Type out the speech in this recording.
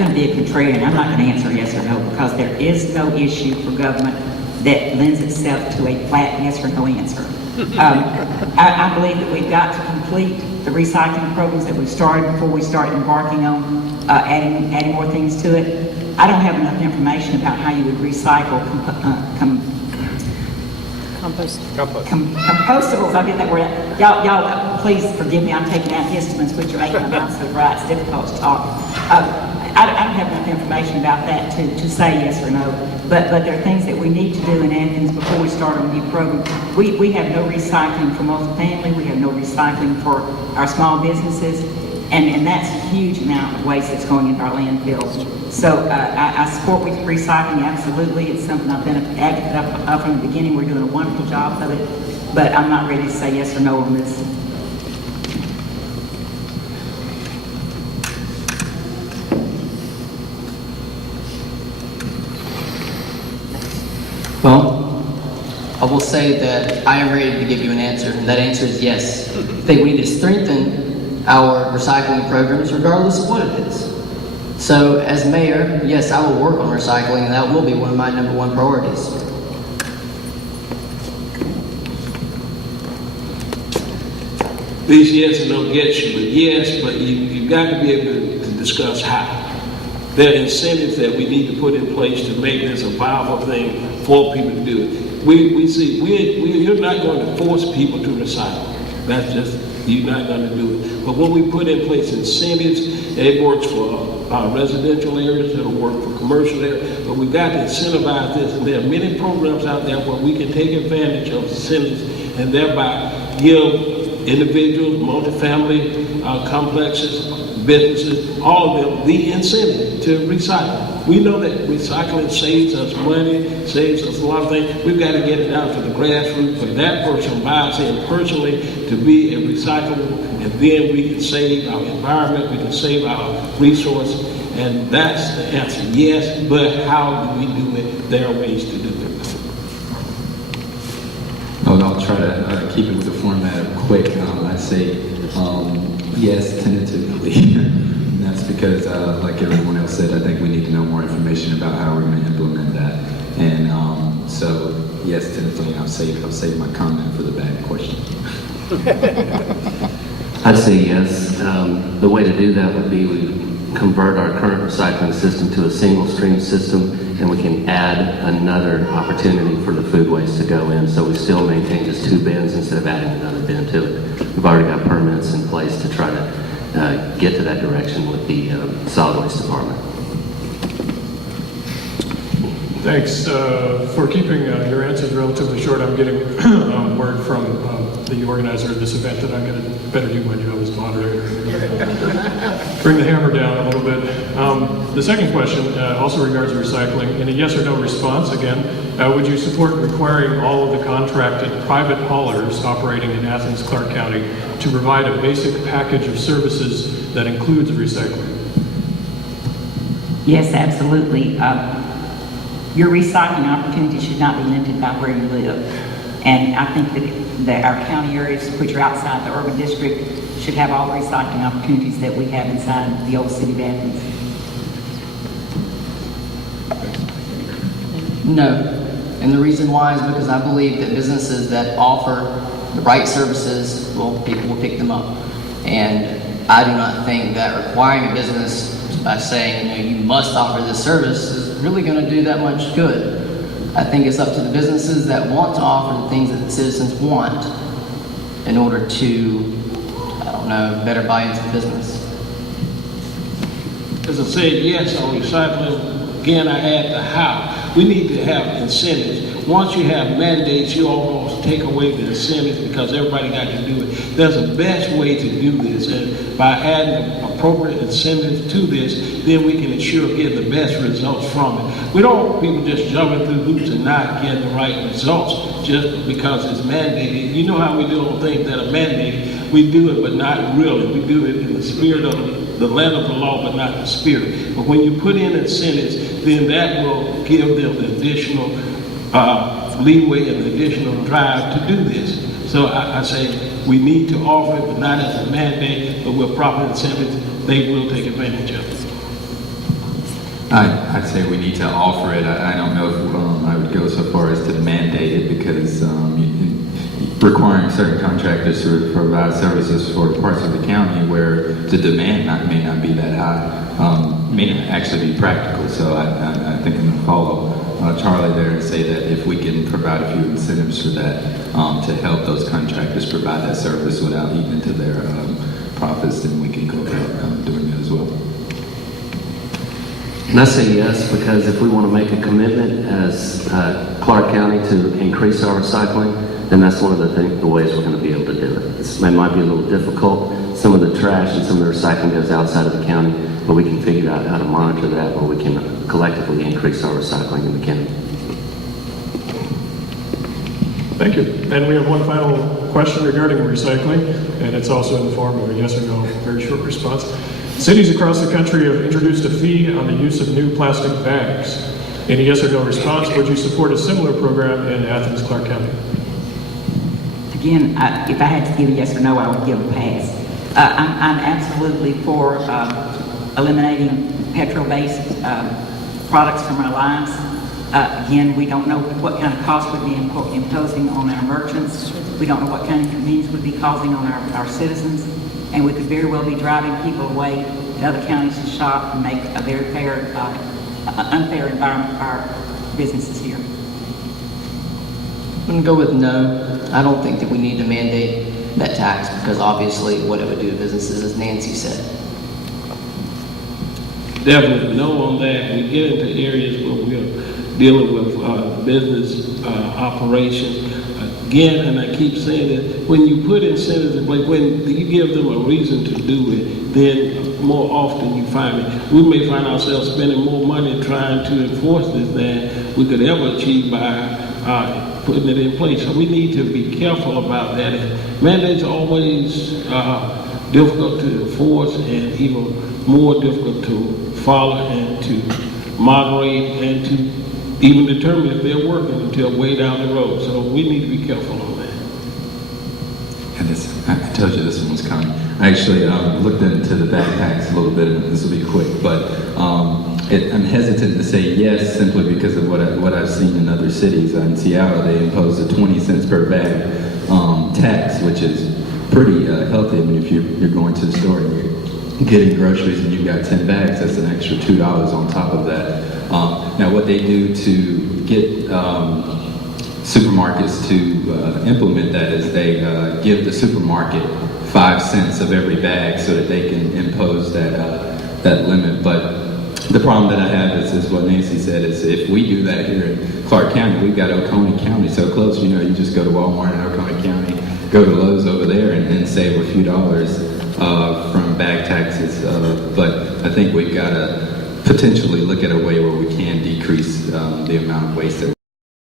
going to be a contrarian. I'm not going to answer yes or no because there is no issue for government that lends itself to a flat yes or no answer. I believe that we've got to complete the recycling programs that we started before we start embarking on adding more things to it. I don't have enough information about how you would recycle compostables. I'll get that word out. Y'all, please forgive me. I'm taking antihistamines, which are making my mouth so dry. It's difficult to talk. I don't have enough information about that to say yes or no. But there are things that we need to do in Athens before we start on a new program. We have no recycling for multifamily. We have no recycling for our small businesses. And that's a huge amount of waste that's going into our landfills. So I support with recycling, absolutely. It's something I've been an advocate of from the beginning. We're doing a wonderful job of it, but I'm not ready to say yes or no on this. Well, I will say that I am ready to give you an answer, and that answer is yes. I think we need to strengthen our recycling programs regardless of what it is. So as mayor, yes, I will work on recycling, and that will be one of my number one priorities. These yes and no gets you, but yes, but you've got to be able to discuss how. There are incentives that we need to put in place to make this a viable thing for people to do it. You're not going to force people to recycle. That's just, you're not going to do it. But when we put in place incentives, it works for residential areas, it'll work for commercial areas, but we've got to incentivize this. And there are many programs out there where we can take advantage of incentives and thereby give individuals, multifamily complexes, businesses, all of them, the incentive to recycle. We know that recycling saves us money, saves us a lot of things. We've got to get it down to the grassroots, but that person buys in personally to be a recyclable, and then we can save our environment, we can save our resources, and that's the answer. Yes, but how do we do it? There are ways to do it. I'll try to keep it with the format of quick. I'd say yes, tentatively. And that's because, like everyone else said, I think we need to know more information about how we're going to implement that. And so, yes, tentatively. I'll save my comment for the bad question. I'd say yes. The way to do that would be we convert our current recycling system to a single stream system, and we can add another opportunity for the food waste to go in, so we still maintain just 2 bins instead of adding another bin to it. We've already got permits in place to try to get to that direction with the solid waste department. Thanks for keeping your answers relatively short. I'm getting word from the organizer of this event that I'm going to better do my job as moderator. Bring the hammer down a little bit. The second question also regards recycling. In a yes or no response, again, would you support requiring all of the contracted private haulers operating in Athens, Clark County to provide a basic package of services that includes recycling? Yes, absolutely. Your recycling opportunity should not be limited by where you live. And I think that our county areas, which are outside the urban district, should have all the recycling opportunities that we have inside the old city of Athens. No. And the reason why is because I believe that businesses that offer the right services, well, people will pick them up. And I do not think that requiring a business by saying, you must offer this service is really going to do that much good. I think it's up to the businesses that want to offer the things that the citizens want in order to, better buy into the business. As I said, yes, on recycling, again, I add the how. We need to have incentives. Once you have mandates, you almost take away the incentives because everybody got to do it. There's a best way to do this, and by adding appropriate incentives to this, then we can ensure getting the best results from it. We don't want people just jumping through hoops and not getting the right results just because it's mandated. You know how we do on things that are mandated. We do it, but not really. We do it in the spirit of the letter of the law, but not the spirit. But when you put in incentives, then that will give them the additional leeway and additional drive to do this. So I say we need to offer it, but not as a mandate, but with proper incentives, they will take advantage of it. I'd say we need to offer it. I don't know if I would go so far as to mandate it, because requiring certain contractors to provide services for parts of the county where the demand may not be that high may not actually be practical. So I think I'm going to follow Charlie there and say that if we can provide a few incentives for that to help those contractors provide that service without eating into their profits, then we can go about doing it as well. And I say yes, because if we want to make a commitment as Clark County to increase our recycling, then that's one of the ways we're going to be able to do it. It might be a little difficult. Some of the trash and some of the recycling goes outside of the county, but we can figure out how to monitor that, where we can collectively increase our recycling in the county. Thank you. And we have one final question regarding recycling, and it's also in the form of a yes or no, very short response. Cities across the country have introduced a fee on the use of new plastic bags. In a yes or no response, would you support a similar program in Athens, Clark County? Again, if I had to give a yes or no, I would give a pass. I'm absolutely for eliminating petrol-based products from our lines. Again, we don't know what kind of cost we'd be imposing on our merchants. We don't know what kind of convenience we'd be causing on our citizens. And we could very well be driving people away to other counties to shop and make a very unfair environment for our businesses here. I'm going to go with no. I don't think that we need to mandate that tax, because obviously what it would do to businesses, as Nancy said. Definitely no on that. We get into areas where we're dealing with business operations. Again, and I keep saying that when you put incentives in place, when you give them a reason to do it, then more often you find it. We may find ourselves spending more money trying to enforce this than we could ever achieve by putting it in place. So we need to be careful about that. And mandates are always difficult to enforce and even more difficult to follow and to moderate and to even determine if they're working until way down the road. So we need to be careful on that. And I told you this one was coming. I actually looked into the backpacks a little bit, and this will be quick, but I'm hesitant to say yes simply because of what I've seen in other cities. In Seattle, they imposed a 20 cents per bag tax, which is pretty healthy. I mean, if you're going to the store and you're getting groceries and you've got 10 bags, that's an extra $2 on top of that. Now, what they do to get supermarkets to implement that is they give the supermarket 5 cents of every bag so that they can impose that limit. But the problem that I have is what Nancy said, is if we do that here in Clark County, we've got Oconee County so close. You know, you just go to Walmart in Oconee County, go to Lowe's over there and save a few dollars from bag taxes. But I think we've got to potentially look at a way where we can decrease the amount of waste that